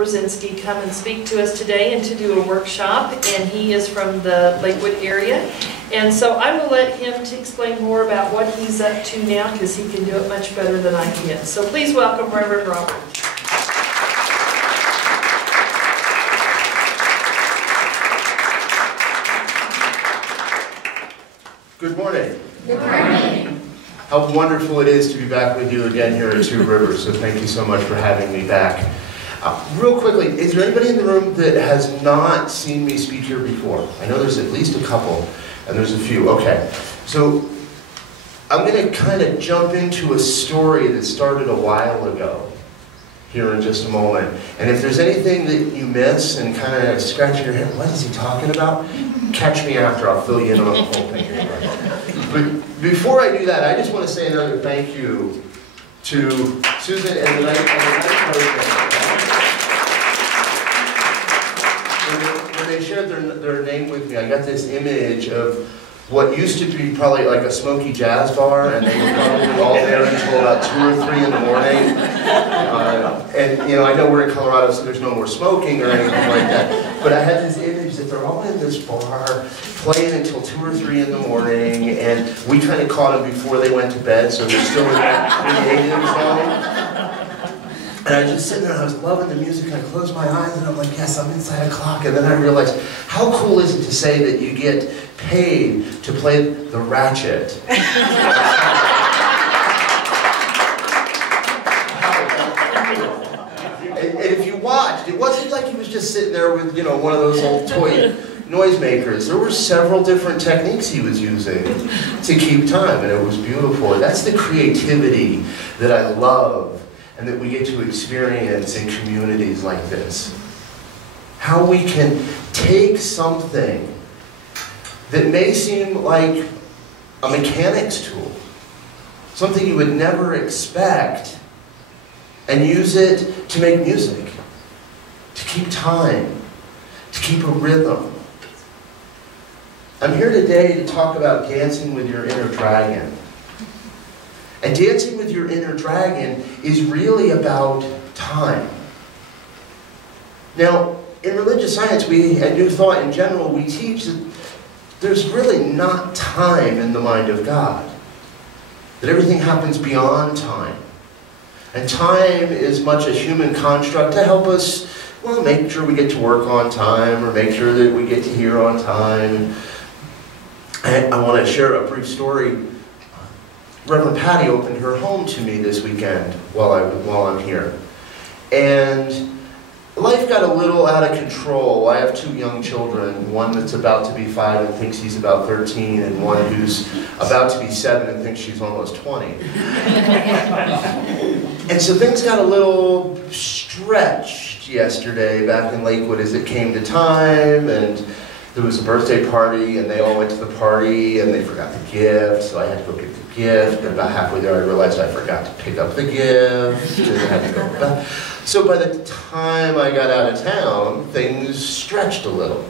Brzezinski come and speak to us today and to do a workshop, and he is from the Lakewood area. And so I will let him to explain more about what he's up to now, because he can do it much better than I can. So please welcome Reverend Robert. Good morning. Good morning. How wonderful it is to be back with you again here at Two Rivers, so thank you so much for having me back. Real quickly, is there anybody in the room that has not seen me speak here before? I know there's at least a couple, and there's a few. Okay, so I'm going to kind of jump into a story that started a while ago here in just a moment. And if there's anything that you miss and kind of scratch your head, what is he talking about? Catch me after, I'll fill you in on the whole thing. But before I do that, I just want to say another thank you to Susan and the night program. When they shared their name with me, I got this image of what used to be probably like a smoky jazz bar, and they were probably all there until about 2 or 3 in the morning. And you know, I know we're in Colorado, so there's no more smoking or anything like that. But I had this image that they're all in this bar, playing until 2 or 3 in the morning, and we kind of caught them before they went to bed, so they're still in that creative zone. And I was just sitting there, and I was loving the music, and I closed my eyes, and I'm like, yes, I'm inside a clock. And then I realized, how cool is it to say that you get paid to play the ratchet? And if you watched, it wasn't like he was just sitting there with, you know, one of those old toy noisemakers. There were several different techniques he was using to keep time, and it was beautiful. And that's the creativity that I love and that we get to experience in communities like this. How we can take something that may seem like a mechanic's tool, something you would never expect, and use it to make music, to keep time, to keep a rhythm. I'm here today to talk about dancing with your inner dragon. And dancing with your inner dragon is really about time. Now, in religious science and New Thought in general, we teach that there's really not time in the mind of God. That everything happens beyond time. And time is much a human construct to help us, well, make sure we get to work on time, or make sure that we get to hear on time. And I want to share a brief story. Reverend Patty opened her home to me this weekend while I'm here. And life got a little out of control. I have 2 young children, one that's about to be 5 and thinks he's about 13, and one who's about to be 7 and thinks she's almost 20. And so things got a little stretched yesterday back in Lakewood as it came to time, and there was a birthday party, and they all went to the party, and they forgot the gift, so I had to go get the gift, and about halfway there I realized I forgot to pick up the gift, and I had to go back. So by the time I got out of town, things stretched a little.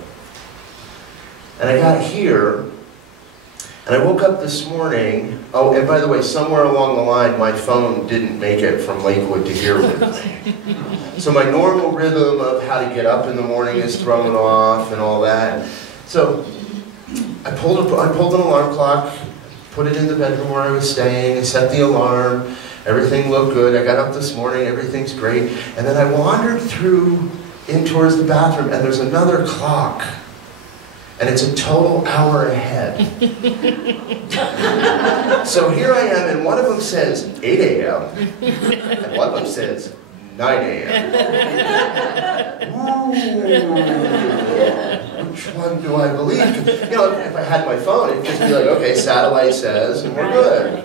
And I got here, and I woke up this morning, oh, and by the way, somewhere along the line, my phone didn't make it from Lakewood to here with me. So my normal rhythm of how to get up in the morning is thrown off and all that. So I pulled an alarm clock, put it in the bedroom where I was staying, and set the alarm. Everything looked good. I got up this morning, everything's great. And then I wandered in towards the bathroom, and there's another clock. And it's a total hour ahead. So here I am, and one of them says 8 a.m. and one of them says 9 a.m. Which one do I believe? You know, if I had my phone, it'd just be like, okay, satellite says, and we're good.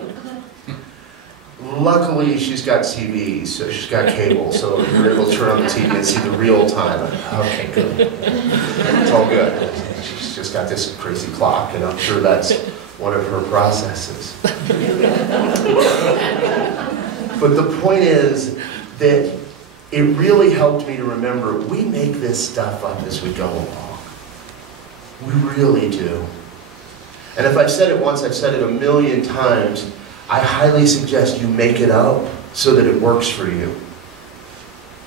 Luckily, she's got TVs, so she's got cable, so you're able to turn on the TV and see the real time. Okay, good. It's all good. She's just got this crazy clock, and I'm sure that's one of her processes. But the point is that it really helped me to remember, we make this stuff up as we go along. We really do. And if I've said it once, I've said it a million times, I highly suggest you make it up so that it works for you.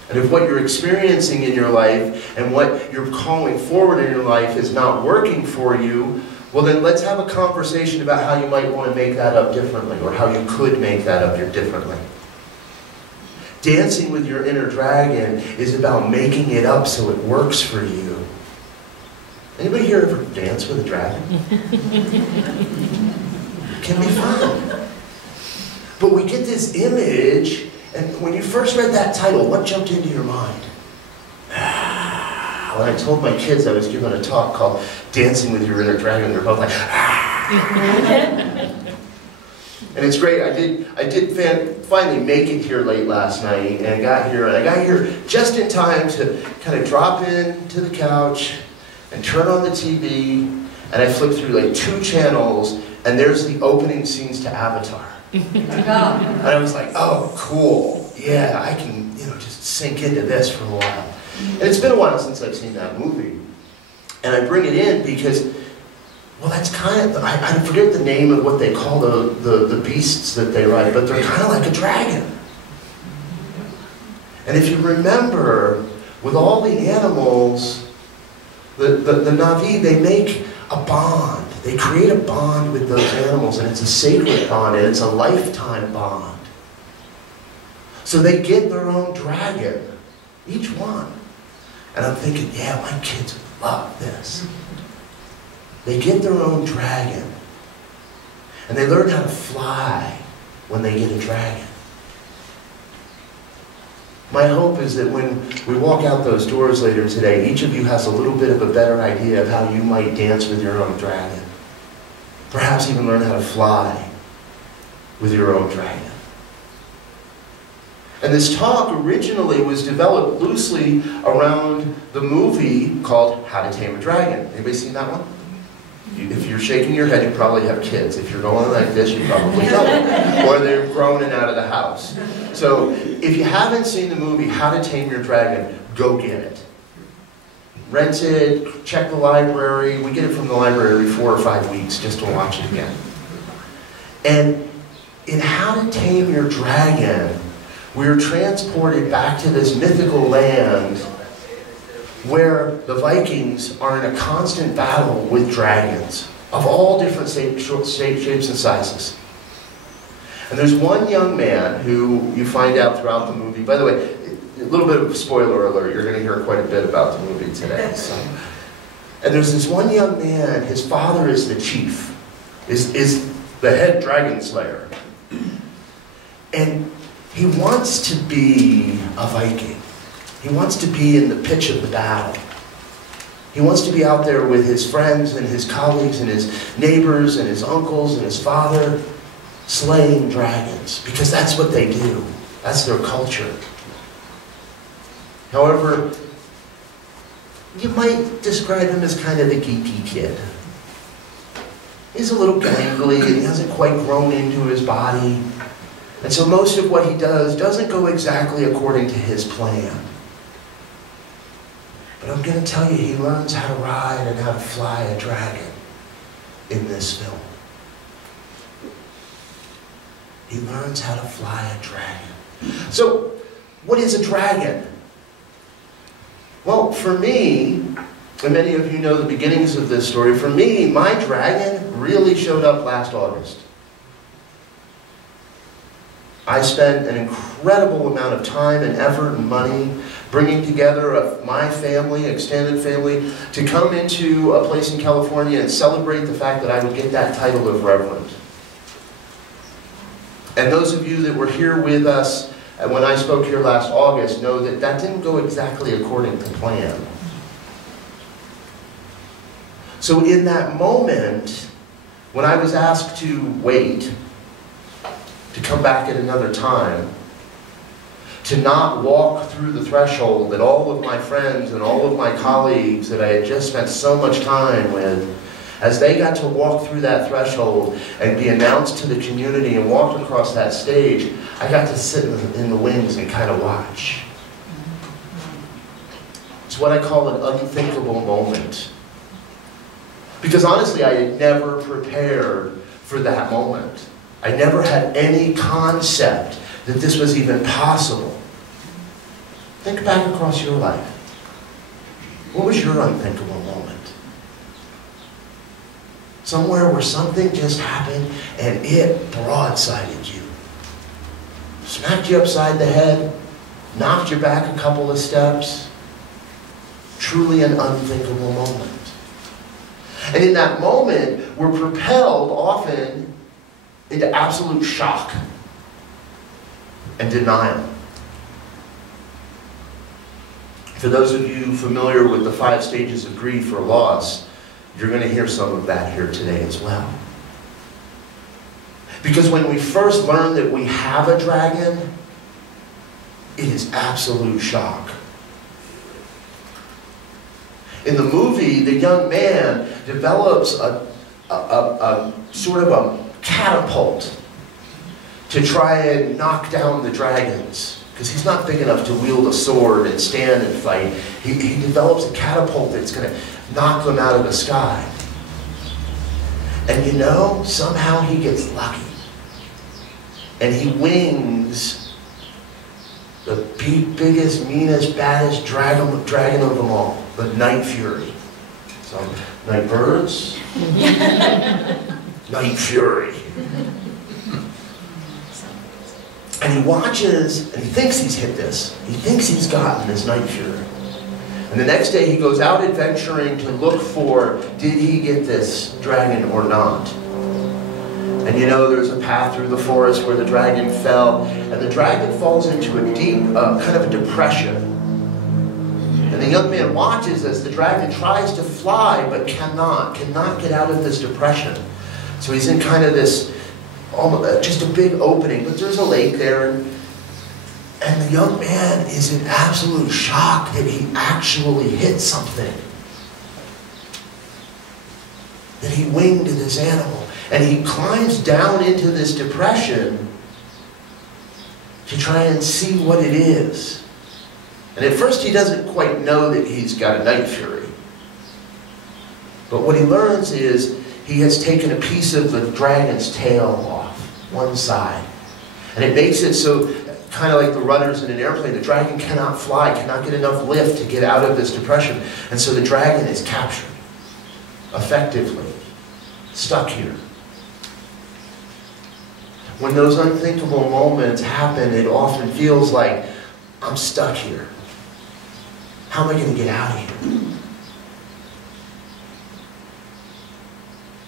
And if what you're experiencing in your life and what you're calling forward in your life is not working for you, well then let's have a conversation about how you might want to make that up differently, or how you could make that up differently. Dancing with your inner dragon is about making it up so it works for you. Anybody here ever dance with a dragon? It can be fun. But we get this image, and when you first read that title, what jumped into your mind? When I told my kids I was giving a talk called Dancing with Your Inner Dragon, they're both like, And it's great. I did finally make it here late last night, and I got here just in time to kind of drop into the couch and turn on the TV, and I flipped through like 2 channels, and there's the opening scenes to Avatar. And I was like, oh, cool. Yeah, I can, just sink into this for a while. And it's been a while since I've seen that movie. And I bring it in because, well, that's kind of, I forget the name of what they call the beasts that they ride, but they're kind of like a dragon. And if you remember, with all the animals, the Na'vi, they make a bond. They create a bond with those animals, and it's a sacred bond, and it's a lifetime bond. So they get their own dragon, each one. And I'm thinking, yeah, my kids would love this. They get their own dragon. And they learn how to fly when they get a dragon. My hope is that when we walk out those doors later today, each of you has a little bit of a better idea of how you might dance with your own dragon. Perhaps even learn how to fly with your own dragon. And this talk originally was developed loosely around the movie called How to Tame a Dragon. Anybody seen that one? If you're shaking your head, you probably have kids. If you're going like this, you probably don't. Or they're grown and out of the house. So if you haven't seen the movie How to Tame Your Dragon, go get it. Rent it, check the library. We get it from the library every 4 or 5 weeks just to watch it again. And in How to Tame Your Dragon, we're transported back to this mythical land where the Vikings are in a constant battle with dragons of all different shapes and sizes. And there's one young man who you find out throughout the movie. By the way, a little bit of a spoiler alert, you're going to hear quite a bit about the movie today. And there's this one young man, his father is the chief, is the head dragon slayer. And he wants to be a Viking. He wants to be in the pitch of the battle. He wants to be out there with his friends and his colleagues and his neighbors and his uncles and his father, slaying dragons, because that's what they do. That's their culture. However, you might describe him as kind of the geeky kid. He's a little gangly and he hasn't quite grown into his body. And so most of what he does doesn't go exactly according to his plan. But I'm going to tell you, he learns how to ride and how to fly a dragon in this film. He learns how to fly a dragon. So, what is a dragon? Well, for me, and many of you know the beginnings of this story, for me, my dragon really showed up last August. I spent an incredible amount of time and effort and money bringing together my family, extended family, to come into a place in California and celebrate the fact that I would get that title of Reverend. And those of you that were here with us when I spoke here last August know that that didn't go exactly according to plan. So in that moment, when I was asked to wait, to come back at another time, to not walk through the threshold that all of my friends and all of my colleagues that I had just spent so much time with, as they got to walk through that threshold and be announced to the community and walked across that stage, I got to sit in the wings and kind of watch. It's what I call an unthinkable moment. Because honestly, I had never prepared for that moment. I never had any concept that this was even possible. Think back across your life. What was your unthinkable moment? Somewhere where something just happened and it broadsided you. Smacked you upside the head, knocked you back a couple of steps. Truly an unthinkable moment. And in that moment, we're propelled often into absolute shock and denial. For those of you familiar with the 5 stages of grief or loss, you're going to hear some of that here today as well. Because when we first learn that we have a dragon, it is absolute shock. In the movie, the young man develops a sort of a catapult to try and knock down the dragons. Because he's not big enough to wield a sword and stand and fight. He develops a catapult that's going to knock them out of the sky. And you know, somehow he gets lucky. And he wings the biggest, meanest, baddest dragon of them all, the Night Fury. So, night birds, Night Fury. And he watches, and he thinks he's hit this. He thinks he's gotten this Night Fury. And the next day he goes out adventuring to look for, did he get this dragon or not? And you know, there's a path through the forest where the dragon fell, and the dragon falls into a deep, kind of a depression. And the young man watches as the dragon tries to fly, but cannot get out of this depression. So he's in kind of this, just a big opening, but there's a lake there, and the young man is in absolute shock that he actually hit something. That he winged this animal. And he climbs down into this depression to try and see what it is. And at first he doesn't quite know that he's got a Night Fury. But what he learns is he has taken a piece of the dragon's tail off, one side. And it makes it so, kind of like the rudders in an airplane, the dragon cannot fly, cannot get enough lift to get out of this depression. And so the dragon is captured, effectively, stuck here. When those unthinkable moments happen, it often feels like, I'm stuck here. How am I going to get out of here?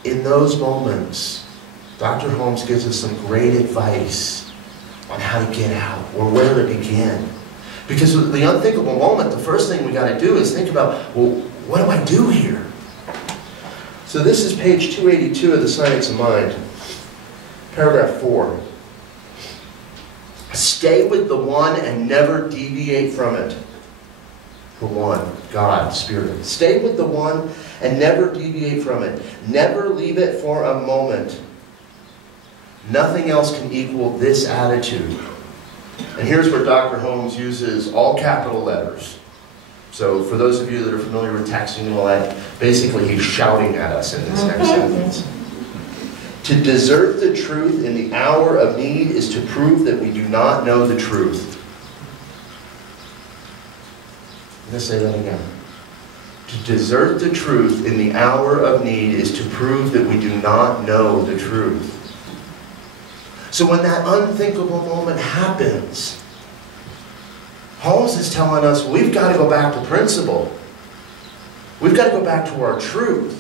In those moments, Dr. Holmes gives us some great advice on how to get out, or where to begin. Because the unthinkable moment, the first thing we got to do is think about, well, what do I do here? So this is page 282 of the Science of Mind. Paragraph 4. Stay with the one and never deviate from it. The one, God, Spirit. Stay with the one and never deviate from it. Never leave it for a moment. Nothing else can equal this attitude. And here's where Dr. Holmes uses all capital letters. So for those of you that are familiar with texting and all that, basically he's shouting at us in this next sentence. To desert the truth in the hour of need is to prove that we do not know the truth. I'm going to say that again. To desert the truth in the hour of need is to prove that we do not know the truth. So when that unthinkable moment happens, Holmes is telling us we've got to go back to principle. We've got to go back to our truth.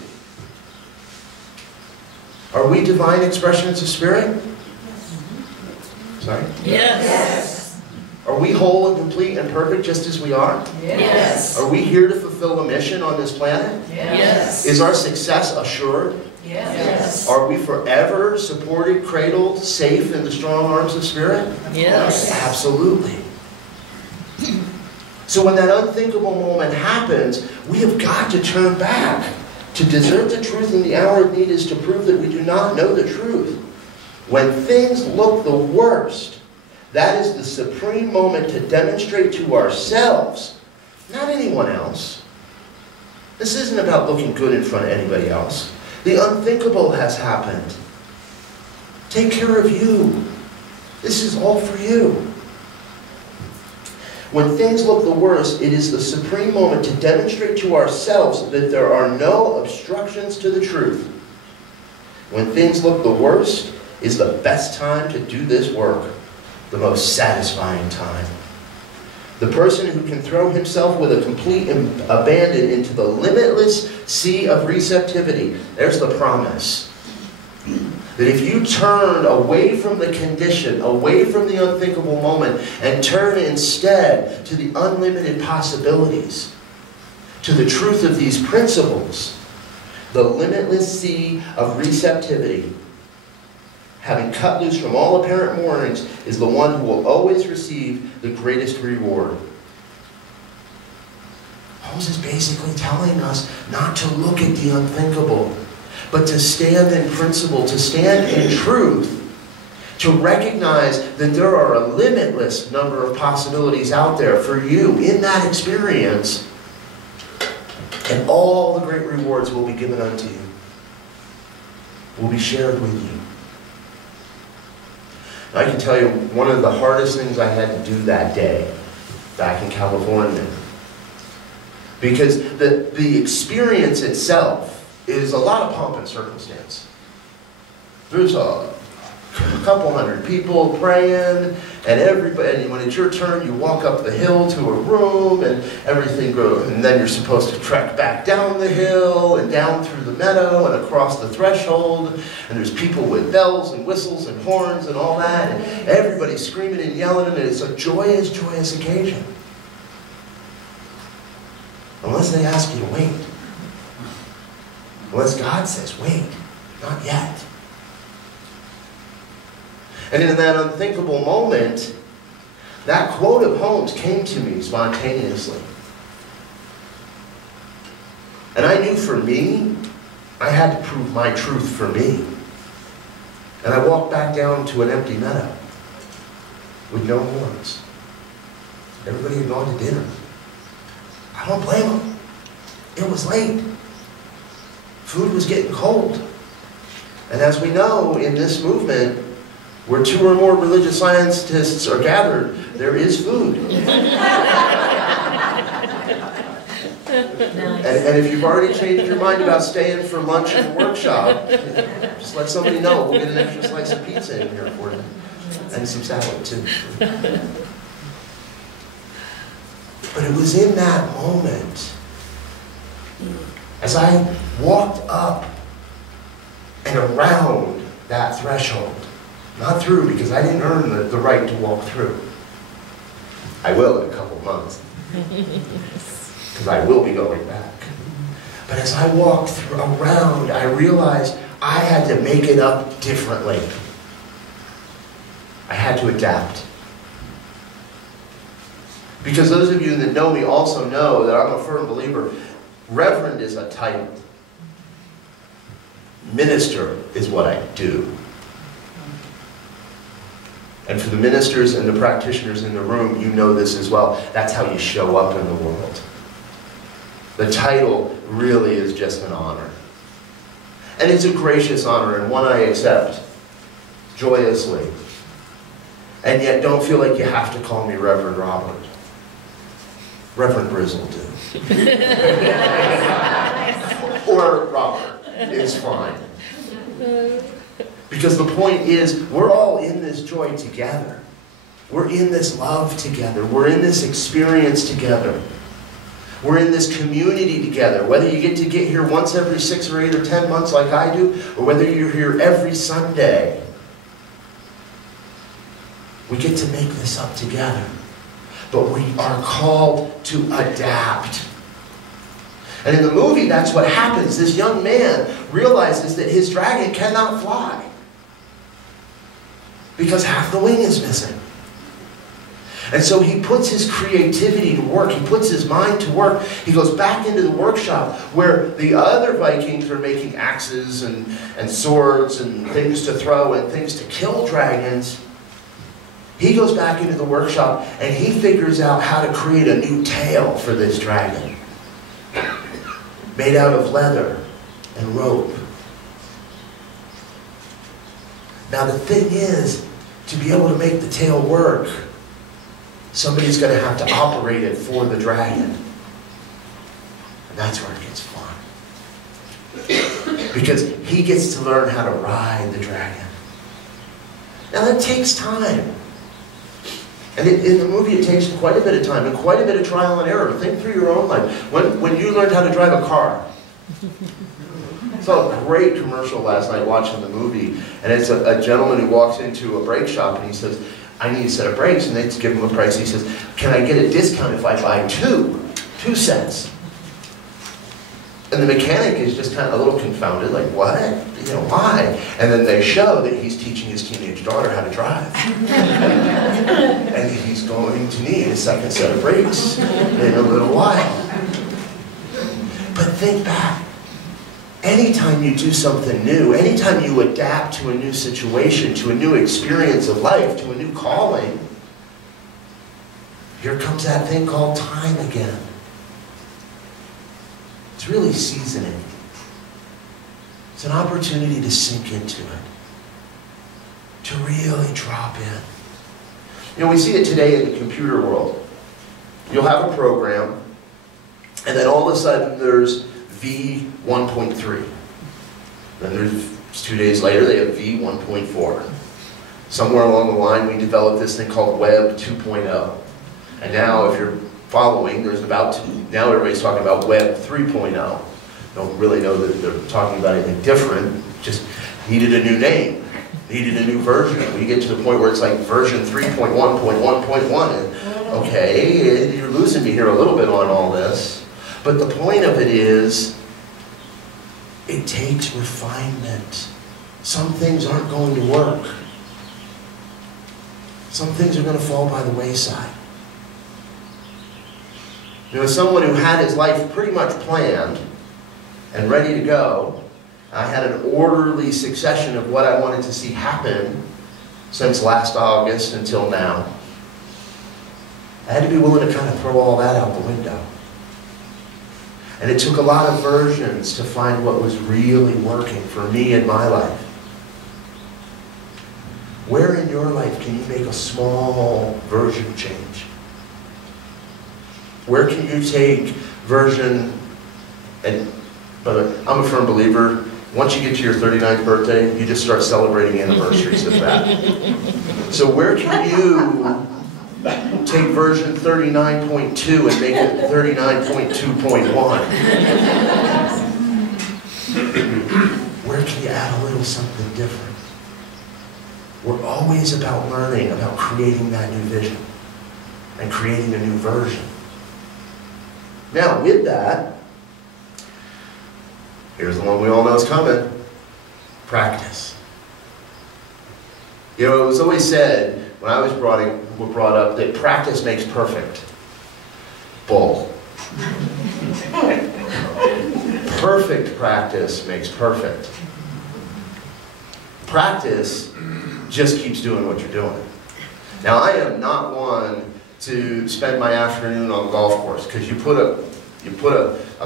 Are we divine expressions of Spirit? Sorry? Yes. Are we whole and complete and perfect just as we are? Yes. Are we here to fulfill a mission on this planet? Yes. Is our success assured? Yes. Are we forever supported, cradled, safe in the strong arms of Spirit? Yes. Absolutely. So when that unthinkable moment happens, we have got to turn back. To desert the truth in the hour of need is to prove that we do not know the truth. When things look the worst, that is the supreme moment to demonstrate to ourselves, not anyone else. This isn't about looking good in front of anybody else. The unthinkable has happened. Take care of you. This is all for you. When things look the worst, it is the supreme moment to demonstrate to ourselves that there are no obstructions to the truth. When things look the worst is the best time to do this work, the most satisfying time. The person who can throw himself with a complete abandon into the limitless sea of receptivity, there's the promise. That if you turn away from the condition, away from the unthinkable moment, and turn instead to the unlimited possibilities, to the truth of these principles, the limitless sea of receptivity, having cut loose from all apparent moorings, is the one who will always receive the greatest reward. Holmes is basically telling us not to look at the unthinkable, but to stand in principle, to stand in truth, to recognize that there are a limitless number of possibilities out there for you in that experience, and all the great rewards will be given unto you, will be shared with you. I can tell you one of the hardest things I had to do that day back in California, because the experience itself is a lot of pomp and circumstance. There's a couple hundred people praying, and everybody, and when it's your turn, you walk up the hill to a room, and everything goes, and then you're supposed to trek back down the hill, and down through the meadow, and across the threshold, and there's people with bells, and whistles, and horns, and all that, and everybody's screaming and yelling, and it's a joyous, joyous occasion. Unless they ask you to wait. Unless God says, wait, not yet. And in that unthinkable moment, that quote of Holmes came to me spontaneously. And I knew for me, I had to prove my truth for me. And I walked back down to an empty meadow with no horns. Everybody had gone to dinner. I don't blame them. It was late. Food was getting cold. And as we know, in this movement, where two or more religious scientists are gathered, there is food. And if you've already changed your mind about staying for lunch in the workshop, just let somebody know. We'll get an extra slice of pizza in here for you. And some salad, too. But it was in that moment, as I walked up and around that threshold, not through, because I didn't earn the right to walk through. I will in a couple of months, because I will be going back. But as I walked around, I realized I had to make it up differently. I had to adapt. Because those of you that know me also know that I'm a firm believer. Reverend is a title. Minister is what I do. And for the ministers and the practitioners in the room, you know this as well. That's how you show up in the world. The title really is just an honor. And it's a gracious honor, and one I accept joyously. And yet don't feel like you have to call me Reverend Robert. Reverend Brizzle do. Or Robert is fine. Because the point is, we're all in this joy together. We're in this love together. We're in this experience together. We're in this community together. Whether you get here once every 6 or 8 or 10 months like I do, or whether you're here every Sunday, we get to make this up together. But we are called to adapt. And in the movie, that's what happens. This young man realizes that his dragon cannot fly, because half the wing is missing. And so he puts his creativity to work. He puts his mind to work. He goes back into the workshop where the other Vikings are making axes and swords and things to throw and things to kill dragons. He goes back into the workshop and he figures out how to create a new tail for this dragon, made out of leather and rope. Now the thing is, to be able to make the tail work, Somebody's going to have to operate it for the dragon. And that's where it gets fun. Because he gets to learn how to ride the dragon. Now that takes time. And in the movie it takes quite a bit of time and quite a bit of trial and error. Think through your own life. When you learned how to drive a car. I saw a great commercial last night watching the movie. And it's a gentleman who walks into a brake shop and he says, I need a set of brakes. And they give him a price. He says, can I get a discount if I buy two sets? And the mechanic is just kind of a little confounded, like, what? You know, why? And then they show that he's teaching his teenage daughter how to drive. And he's going to need a second set of brakes in a little while. But think back. Anytime you do something new, anytime you adapt to a new situation, to a new experience of life, to a new calling, here comes that thing called time again. It's really seasoning. It's an opportunity to sink into it, to really drop in. You know, we see it today in the computer world. You'll have a program, and then all of a sudden there's V1.3. Then there's 2 days later they have V1.4. Somewhere along the line we developed this thing called Web 2.0. And now if you're following, now everybody's talking about Web 3.0. Don't really know that they're talking about anything different, just needed a new name, needed a new version. We get to the point where it's like version 3.1.1.1, and okay, you're losing me here a little bit on all this. But the point of it is, it takes refinement. Some things aren't going to work. Some things are going to fall by the wayside. You know, as someone who had his life pretty much planned and ready to go, I had an orderly succession of what I wanted to see happen since last August until now. I had to be willing to kind of throw all that out the window. And it took a lot of versions to find what was really working for me in my life. Where in your life can you make a small version change? Where can you take version, but I'm a firm believer, once you get to your 39th birthday, you just start celebrating anniversaries of that. So where can you take version 39.2 and make it 39.2.1? Where can you add a little something different? We're always about learning, about creating that new vision and creating a new version. Now, with that, here's the one we all know is coming. Practice. You know, it was always said, when I was brought up, that practice makes perfect. Bull. Perfect practice makes perfect. Practice just keeps doing what you're doing. Now, I am not one to spend my afternoon on the golf course, because you put a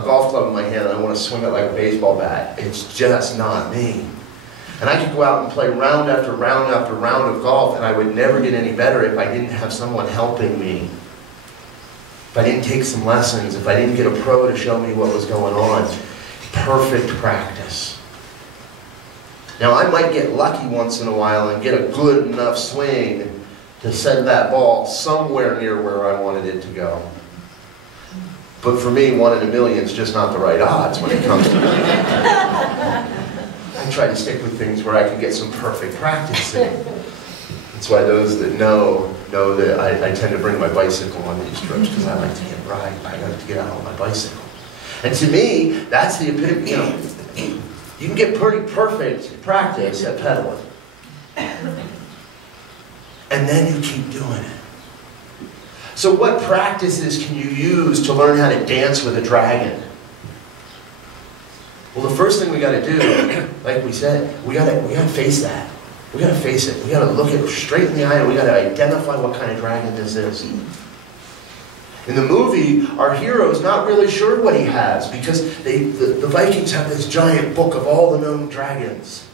golf club in my hand and I want to swing it like a baseball bat. It's just not me. And I could go out and play round after round after round of golf, and I would never get any better if I didn't have someone helping me. If I didn't take some lessons, if I didn't get a pro to show me what was going on. Perfect practice. Now, I might get lucky once in a while and get a good enough swing to send that ball somewhere near where I wanted it to go. But for me, 1 in a million is just not the right odds when it comes to that. I try to stick with things where I can get some perfect practice in. That's why those that know that I tend to bring my bicycle on these trips, because I like to get right. I like to get out on my bicycle. And to me, that's the epitome. You know, you can get pretty perfect practice at pedaling. And then you keep doing it. So what practices can you use to learn how to dance with a dragon? Well, the first thing we got to do, like we said, we got to face that. We got to face it. We got to look it straight in the eye, and we got to identify what kind of dragon this is. In the movie, our hero's not really sure what he has, because the Vikings have this giant book of all the known dragons.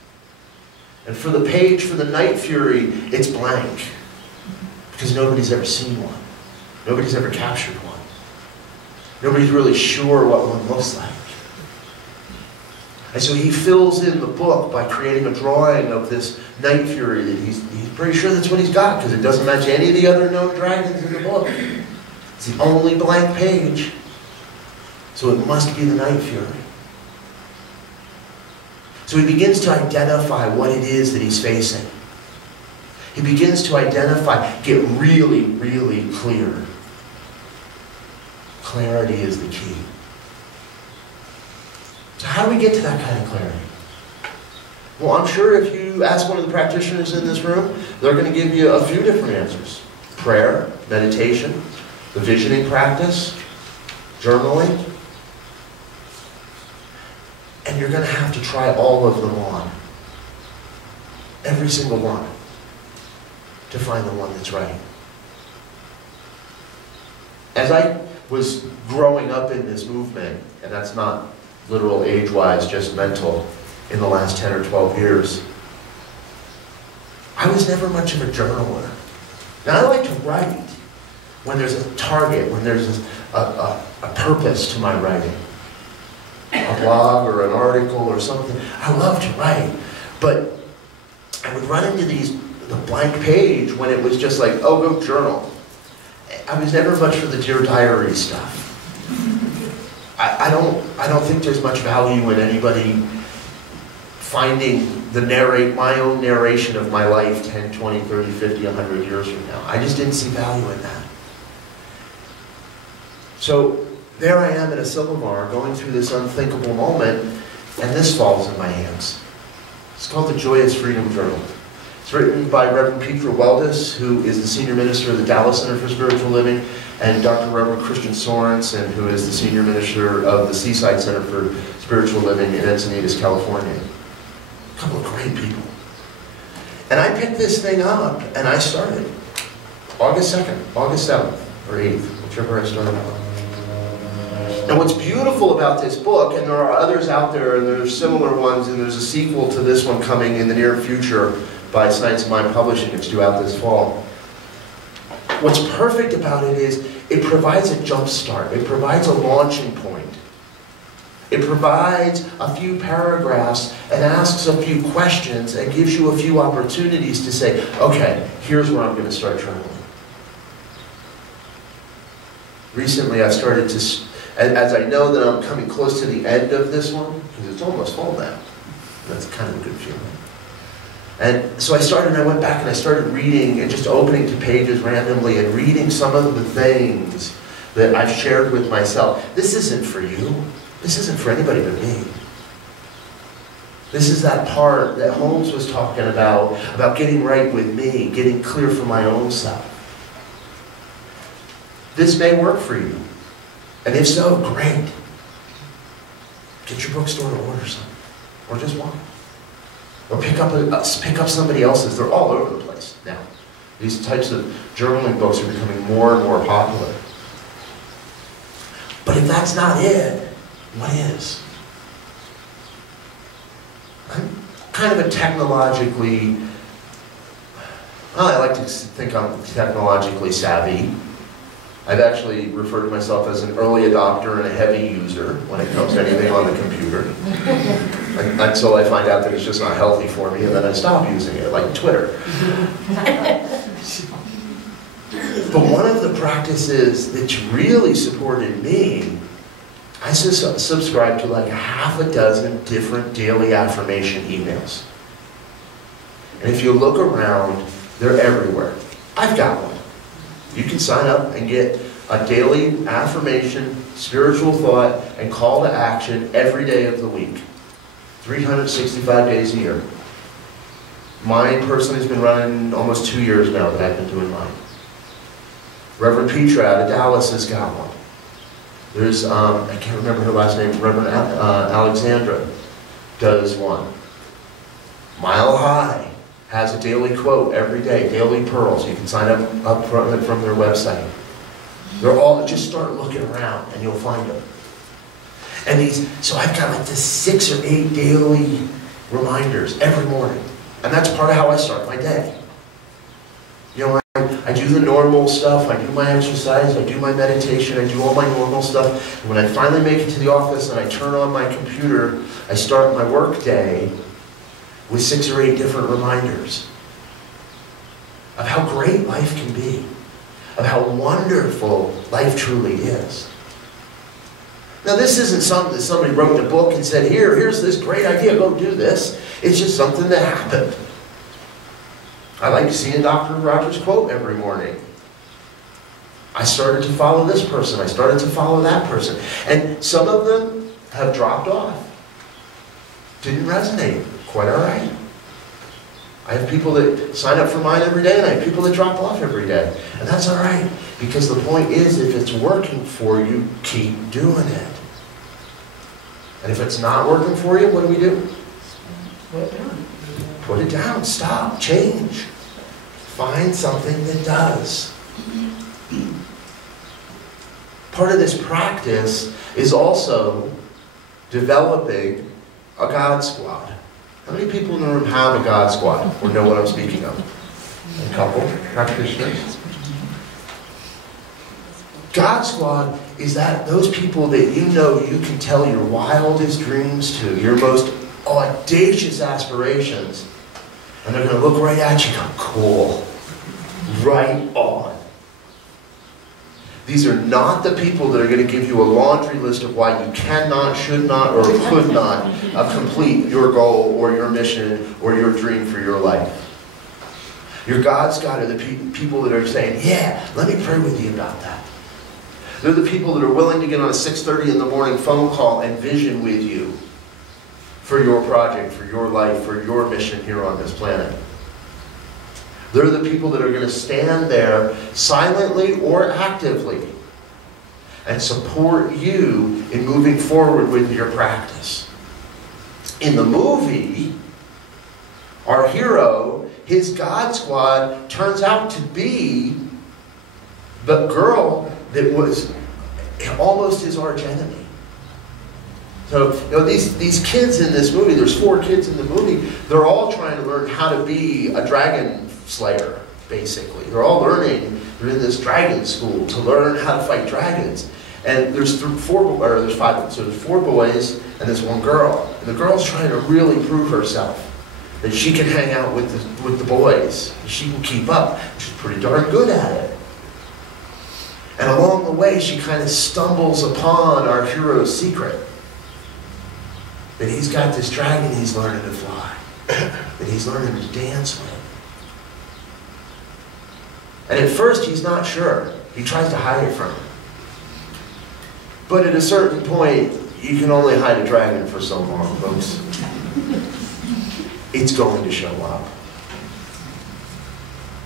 And for the page for the Night Fury, it's blank, because nobody's ever seen one. Nobody's ever captured one. Nobody's really sure what one looks like. And so he fills in the book by creating a drawing of this night fury that he's pretty sure that's what he's got, because it doesn't match any of the other known dragons in the book. It's the only blank page. So it must be the night fury. So he begins to identify what it is that he's facing. He begins to identify, get really, really clear. Clarity is the key. So how do we get to that kind of clarity? Well, I'm sure if you ask one of the practitioners in this room, they're going to give you a few different answers. Prayer, meditation, the visioning practice, journaling. And you're going to have to try all of them on. Every single one. To find the one that's right. As I was growing up in this movement, and that's not literal age-wise, just mental, in the last 10 or 12 years, I was never much of a journaler. Now, I like to write when there's a target, when there's a purpose to my writing. A blog or an article or something. I love to write, but I would run into the blank page when it was just like, oh, go journal. I was never much for the Dear Diary stuff. I don't think there's much value in anybody finding my own narration of my life 10, 20, 30, 50, 100 years from now. I just didn't see value in that. So there I am in a Silvermar going through this unthinkable moment, and this falls in my hands. It's called the Joyous Freedom Journal. It's written by Reverend Petra Weldis, who is the Senior Minister of the Dallas Center for Spiritual Living, and Dr. Reverend Christian Sorensen, who is the Senior Minister of the Seaside Center for Spiritual Living in Encinitas, California. A couple of great people. And I picked this thing up, and I started. August 2nd, August 7th, or 8th, whichever I started on. And what's beautiful about this book, and there are others out there, and there's similar ones, and there's a sequel to this one coming in the near future by Science of Mind Publishing. It's due out this fall. What's perfect about it is it provides a jump start. It provides a launching point. It provides a few paragraphs and asks a few questions and gives you a few opportunities to say, okay, here's where I'm going to start journaling. Recently I've started to, as I know that I'm coming close to the end of this one, because it's almost full now. That's kind of a good feeling. And so I went back and I started reading and just opening to pages randomly and reading some of the things that I've shared with myself. This isn't for you. This isn't for anybody but me. This is that part that Holmes was talking about getting right with me, getting clear for my own self. This may work for you. And if so, great. Get your bookstore to order some. Or just one. Or pick up somebody else's. They're all over the place now. These types of journaling books are becoming more and more popular. But if that's not it, what is? I'm kind of a technologically, I like to think I'm technologically savvy. I've actually referred to myself as an early adopter and a heavy user when it comes to anything on the computer. Until I find out that it's just not healthy for me, and then I stop using it, like Twitter. But one of the practices that's really supported me, I subscribe to like half a dozen different daily affirmation emails. And if you look around, they're everywhere. I've got one. You can sign up and get a daily affirmation, spiritual thought, and call to action every day of the week. 365 days a year. Mine personally has been running almost 2 years now that I've been doing mine. Reverend Petra out of Dallas has got one. There's, I can't remember her last name, Reverend Alexandra does one. Mile High has a daily quote every day, daily pearls. You can sign up from their website. They're all, just start looking around and you'll find them. And so I've got like this 6 or 8 daily reminders every morning. And that's part of how I start my day. You know, I do the normal stuff, I do my exercise, I do my meditation, I do all my normal stuff. And when I finally make it to the office and I turn on my computer, I start my work day with 6 or 8 different reminders of how great life can be, of how wonderful life truly is. Now, this isn't something that somebody wrote in a book and said, here's this great idea, go do this. It's just something that happened. I like seeing Dr. Rogers' quote every morning. I started to follow this person, I started to follow that person. And some of them have dropped off. Didn't resonate. Quite all right. I have people that sign up for mine every day, and I have people that drop off every day. And that's all right, because the point is, if it's working for you, keep doing it. And if it's not working for you, what do? Put it down. Put it down. Stop. Change. Find something that does. Part of this practice is also developing a God squad. How many people in the room have a God squad or know what I'm speaking of? A couple practitioners. God squad is that those people that you know you can tell your wildest dreams to, your most audacious aspirations, and they're going to look right at you and go, cool, right on. These are not the people that are going to give you a laundry list of why you cannot, should not, or could not complete your goal or your mission or your dream for your life. Your God squad are the people that are saying, yeah, let me pray with you about that. They're the people that are willing to get on a 6:30 in the morning phone call and vision with you for your project, for your life, for your mission here on this planet. They're the people that are going to stand there silently or actively and support you in moving forward with your practice. In the movie, our hero, his God squad, turns out to be the girl that was almost his arch enemy. So, you know, these kids in this movie, there's 4 kids in the movie, they're all trying to learn how to be a dragon slayer, basically. They're all learning, they're in this dragon school to learn how to fight dragons. And there's 5 of them, so there's 4 boys and there's 1 girl. And the girl's trying to really prove herself, that she can hang out with the boys, and she can keep up. She's pretty darn good at it. And along the way, she kind of stumbles upon our hero's secret. That he's got this dragon he's learning to fly. That he's learning to dance with. And at first, he's not sure. He tries to hide it from her. But at a certain point, you can only hide a dragon for so long, folks. It's going to show up.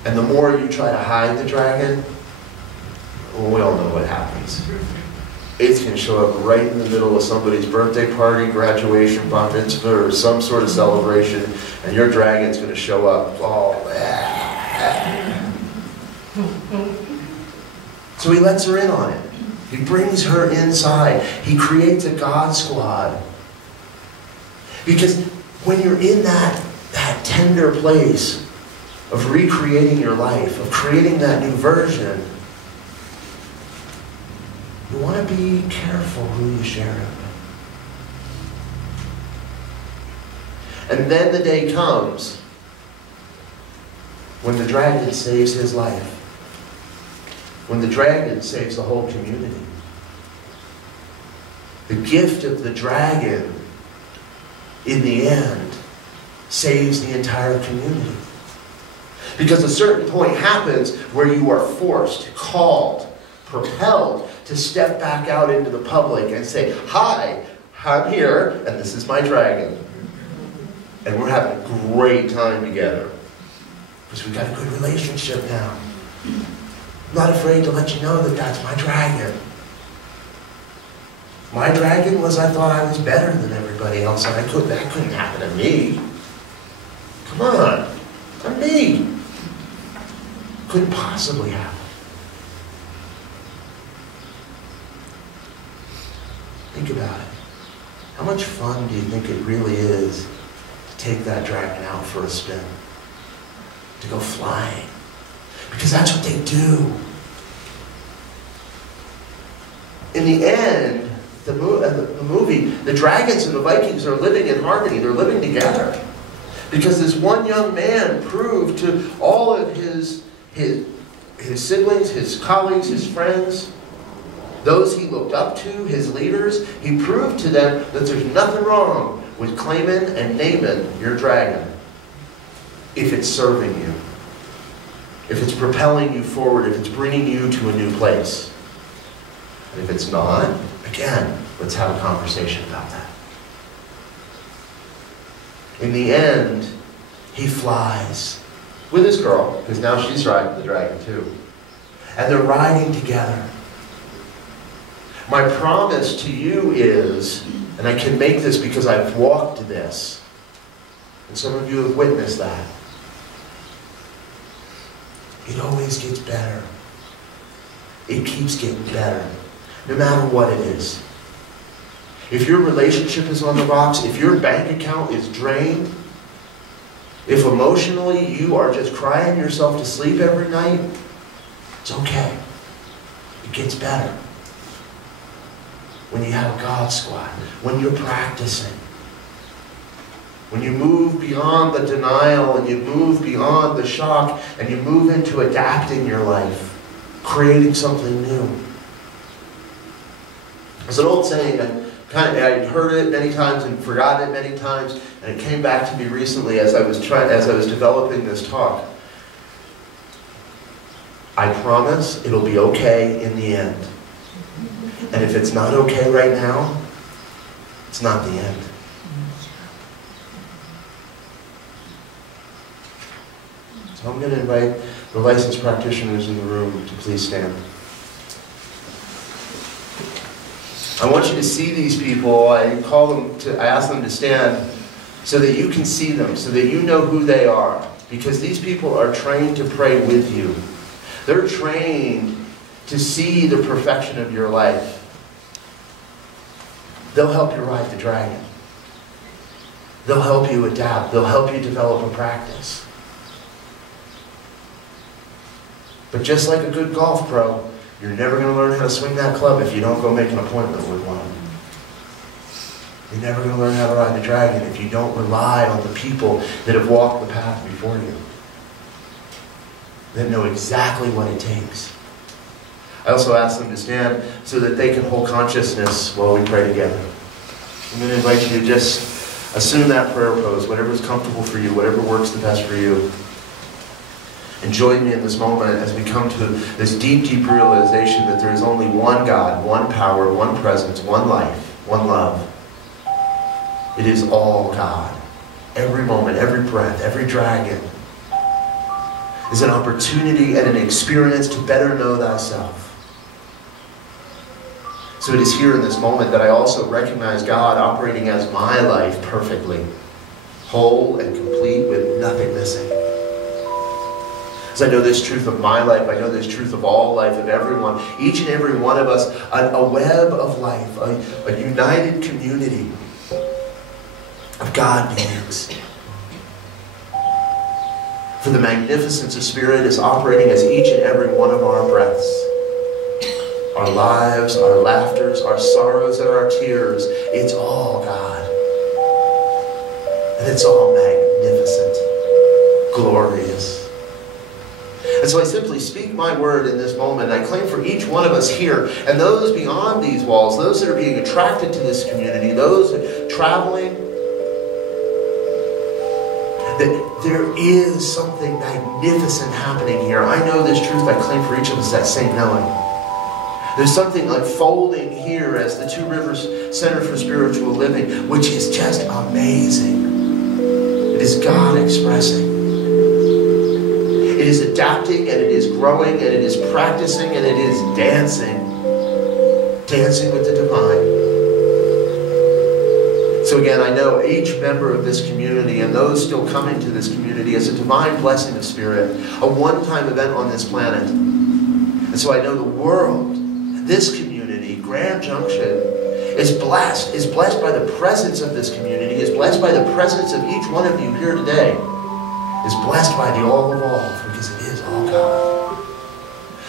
And the more you try to hide the dragon, well, we all know what happens. It's going to show up right in the middle of somebody's birthday party, graduation, bar mitzvah, or some sort of celebration, and your dragon's going to show up all. So he lets her in on it. He brings her inside. He creates a God squad. Because when you're in that tender place of recreating your life, of creating that new version, you want to be careful who you share it with. And then the day comes when the dragon saves his life. When the dragon saves the whole community. The gift of the dragon, in the end, saves the entire community. Because a certain point happens where you are forced, called, propelled to step back out into the public and say, hi, I'm here, and this is my dragon. And we're having a great time together. Because we've got a good relationship now. I'm not afraid to let you know that that's my dragon. My dragon was I thought I was better than everybody else, and that couldn't happen to me. Come on, I'm me. Couldn't possibly happen. Think about it. How much fun do you think it really is to take that dragon out for a spin? To go flying? Because that's what they do. In the end, the movie, the dragons and the Vikings are living in harmony. They're living together. Because this one young man proved to all of his siblings, his colleagues, his friends, those he looked up to, his leaders, he proved to them that there's nothing wrong with claiming and naming your dragon if it's serving you, if it's propelling you forward, if it's bringing you to a new place. And if it's not, again, let's have a conversation about that. In the end, he flies with his girl, because now she's riding the dragon too. And they're riding together. My promise to you is, and I can make this because I've walked this, and some of you have witnessed that, it always gets better. It keeps getting better, no matter what it is. If your relationship is on the rocks, if your bank account is drained, if emotionally you are just crying yourself to sleep every night, it's okay. It gets better. When you have a God squad, when you're practicing, when you move beyond the denial and you move beyond the shock and you move into adapting your life, creating something new. There's an old saying, I'd heard it many times and forgot it many times, and it came back to me recently as I was developing this talk. I promise it'll be okay in the end. And if it's not okay right now, it's not the end. So I'm going to invite the licensed practitioners in the room to please stand. I want you to see these people. I ask them to stand so that you can see them, so that you know who they are. Because these people are trained to pray with you. They're trained to see the perfection of your life. They'll help you ride the dragon. They'll help you adapt. They'll help you develop a practice. But just like a good golf pro, you're never going to learn how to swing that club if you don't go make an appointment with one. You're never going to learn how to ride the dragon if you don't rely on the people that have walked the path before you, that know exactly what it takes. I also ask them to stand so that they can hold consciousness while we pray together. I'm going to invite you to just assume that prayer pose, whatever is comfortable for you, whatever works the best for you. And join me in this moment as we come to this deep, deep realization that there is only one God, one power, one presence, one life, one love. It is all God. Every moment, every breath, every dragon is an opportunity and an experience to better know thyself. So it is here in this moment that I also recognize God operating as my life perfectly, whole and complete with nothing missing. As I know this truth of my life, I know this truth of all life, of everyone, each and every one of us, a web of life, a united community of God beings. For the magnificence of Spirit is operating as each and every one of our breaths. Our lives, our laughters, our sorrows, and our tears, it's all God. And it's all magnificent, glorious. And so I simply speak my word in this moment. I claim for each one of us here, and those beyond these walls, those that are being attracted to this community, those traveling, that there is something magnificent happening here. I know this truth. I claim for each of us that same knowing. There's something unfolding here as the Two Rivers Center for Spiritual Living, which is just amazing. It is God expressing. It is adapting, and it is growing, and it is practicing, and it is dancing. Dancing with the divine. So again, I know each member of this community and those still coming to this community as a divine blessing of Spirit, a one-time event on this planet. And so I know the world, this community, Grand Junction, is blessed by the presence of this community, is blessed by the presence of each one of you here today, is blessed by the all of all, because it is all God.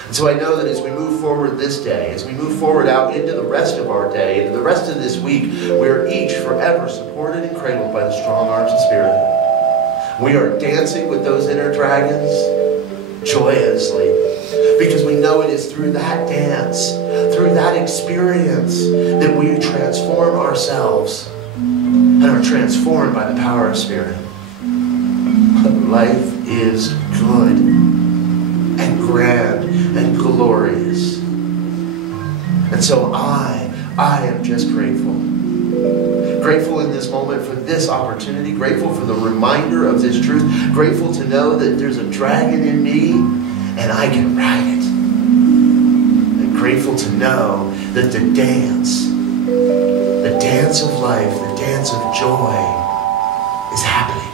And so I know that as we move forward this day, as we move forward out into the rest of our day, into the rest of this week, we are each forever supported and cradled by the strong arms of Spirit. We are dancing with those inner dragons joyously, because we know it is through that dance, through that experience, that we transform ourselves and are transformed by the power of Spirit. Life is good and grand and glorious. And so I am just grateful. Grateful in this moment for this opportunity. Grateful for the reminder of this truth. Grateful to know that there's a dragon in me and I can ride it. And grateful to know that the dance of life, the dance of joy is happening.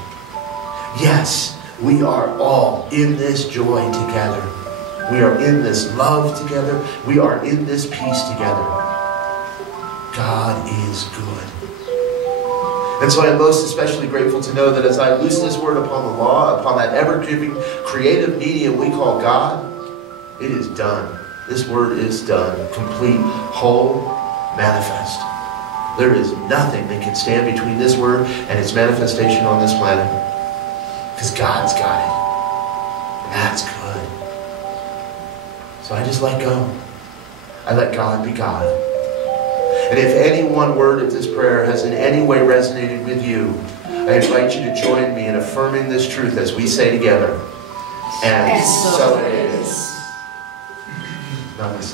Yes, we are all in this joy together. We are in this love together. We are in this peace together. God is good. And so I am most especially grateful to know that as I loose this word upon the law, upon that ever-giving creative medium we call God, it is done. This word is done. Complete, whole, manifest. There is nothing that can stand between this word and its manifestation on this planet. Because God's got it. And that's good. So I just let go. I let God be God. And if any one word of this prayer has in any way resonated with you, I invite you to join me in affirming this truth as we say together. And so it is. Namaste.